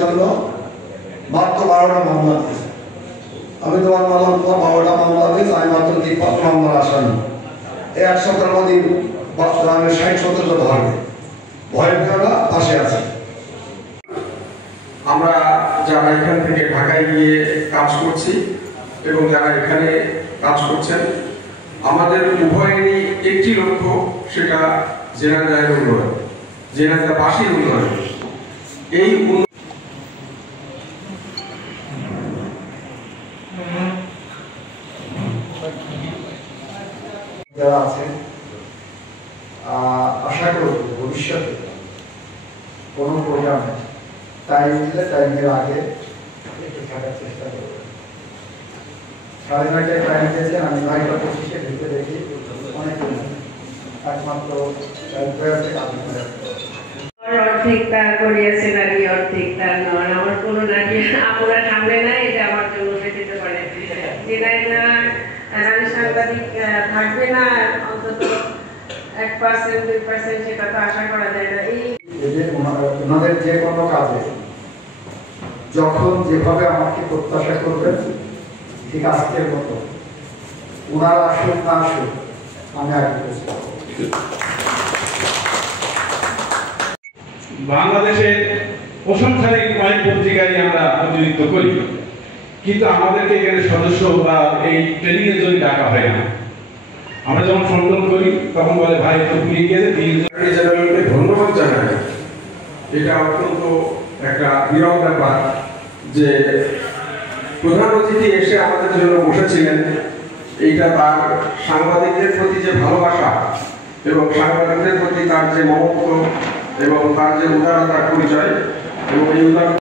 জন্য মাত্র 12টা মামলা দিয়েছে। আমি তোমার বললাম তোমার 12টা মামলা দিয়েছে, আমি মাত্র 53 মামলার আসামি। এই 1 সপ্তাহের মধ্যে 60-70টা ধরবে, ভয়ের কারণে পাশে আছে। আমরা যারা এখান থেকে ঢাকায় গিয়ে কাজ করছি এবং যারা এখানে কাজ করছেন, আমাদের উভয়েরই একটি লক্ষ্য, সেটা জেনারেল উন্নয়ন, জেনারেলবাসীর উন্নয়ন। এই যারা আছে আশা করব ভবিষ্যতে কোনো প্রোগ্রামে টাইম দিলে টাইমের আগে একটু থাকার চেষ্টা করব। 9:30টায় টাইম দিয়েছেন, আমি 9:25-এ ঢুকে দেখি অনেক একমাত্র অর্ধেক তার করিয়াছে নারী, অর্ধেক তার নয়। আমার কোনো নারী আপুরা সামনে নাই, এটা আমার জন্য যেতে পারে যে নারী সাংবাদিক থাকবে না, অন্তত 1%-2% সেটা তো আশা করা যায় না। ওনাদের যে কোনো কাজে যখন যেভাবে আমাকে প্রত্যাশা করবেন, ঠিক আজকের মতো ওনার আসুক না আসুক আমি আগে বাংলাদেশের প্রশংসারিক অনেক পত্রিকায় আমরা প্রতিনিধিত্ব করি, কিন্তু আমাদেরকে এখানে সদস্য বা এই ট্রেনিং এর জন্য ডাকা হয় না। আমরা যখন সম্বোধন করি তখন বলে ভাই একটু পুলিয়ে গিয়েছে, জেনারেলকে ধন্যবাদ জানাই। এটা অত্যন্ত একটা বিরল ব্যাপার যে প্রধান অতিথি এসে আমাদের জন্য বসেছিলেন। এইটা তার সাংবাদিকদের প্রতি যে ভালোবাসা এবং সাংবাদিকদের প্রতি তার যে মমত্ব এবং তার যে উদারতার পরিচয়, এবং এই উদারতা